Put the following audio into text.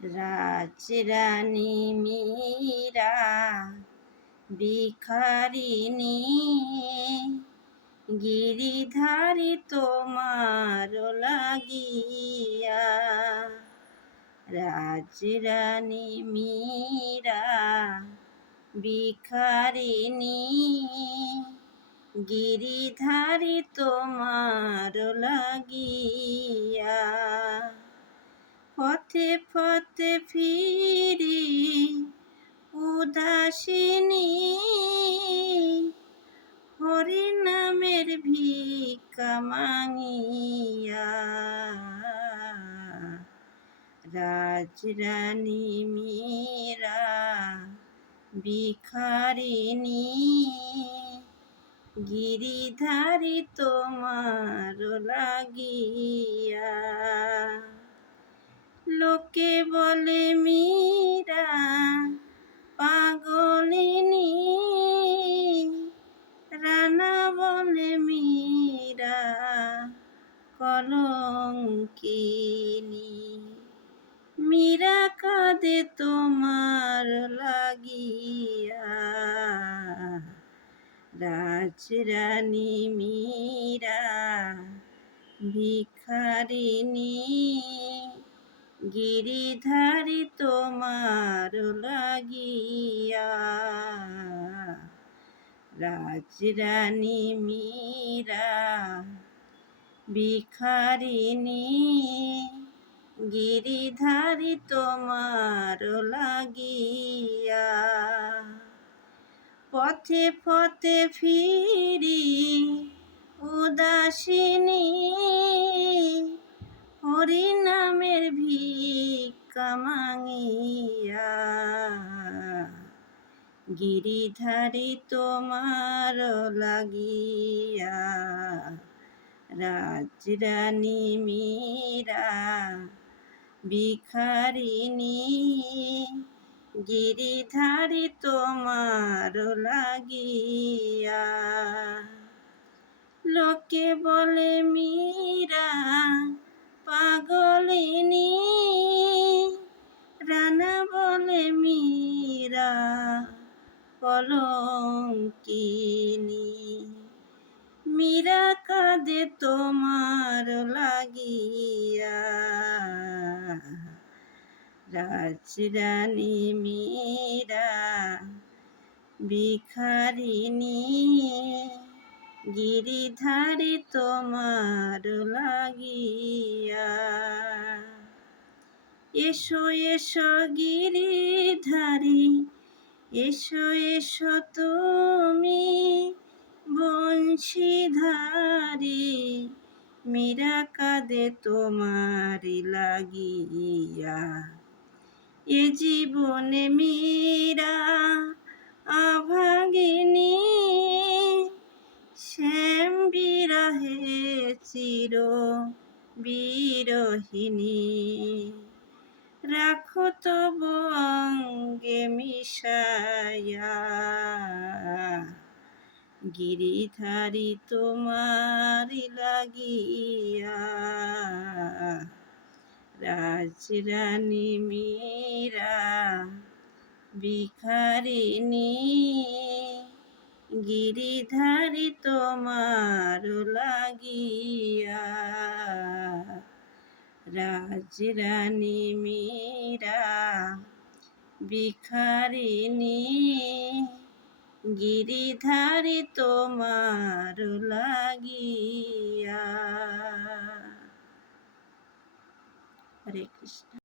রাজরানী মীরা ভিখারিণী, গিরিধারী তোমার লাগিয়া। রাজরানী মীরা ভিখারিণী, গিরিধারী তোমার লাগিয়া। পথে পথে ফিরি উদাসিনী, হরি নামের ভিক্ষা মাঙিয়া। রাজরানী মীরা ভিখারিণী, গিরিধারী তোমার লাগিয়া। লোকে বলে মীরা পাগলিনী, রানা বলে মীরা কলঙ্কিনী। মীরা কাঁদে তোমার লাগিয়া। রাজরানী মীরা ভিখারিণী, গিরিধারী তোমার লাগিয়া। রাজরানী মীরা ভিখারিণী, গিরিধারী তোমার লাগিয়া। পথে পথে ফিরি উদাসিনী, হরি নামের ভিক্ষা মাঙিয়া। গিরিধারী তোমার লাগিয়া। রাজরানী মীরা ভিখারিণী, গিরিধারী তোমার লাগিয়া। লোকে বলে মীরা পাগলিনী, রানা বলে মীরা কলঙ্কিনী। মীরা কাঁদে তোমার লাগিয়া। রাজরানী মীরা ভিখারিণী, গিরিধারী তোমার লাগিয়া। এসো এসো গিরিধারী, এসো এসো তুমি বংশীধারী, মীরা কাঁদে তোমার লাগিয়া। এ জীবনে মীরা অভাগিনী, শ্যাম বিরহে চির বিরহিনী। রাখো তব অঙ্গে মিশায়া, গিরিধারী তোমার লাগিয়া। রাজরানী মীরা ভিখারিণী, গিরিধারী তোমার লাগিয়া। রাজরানী মীরা ভিখারিণী, গিরিধারী তোমার লাগিয়া। হরে কৃষ্ণ।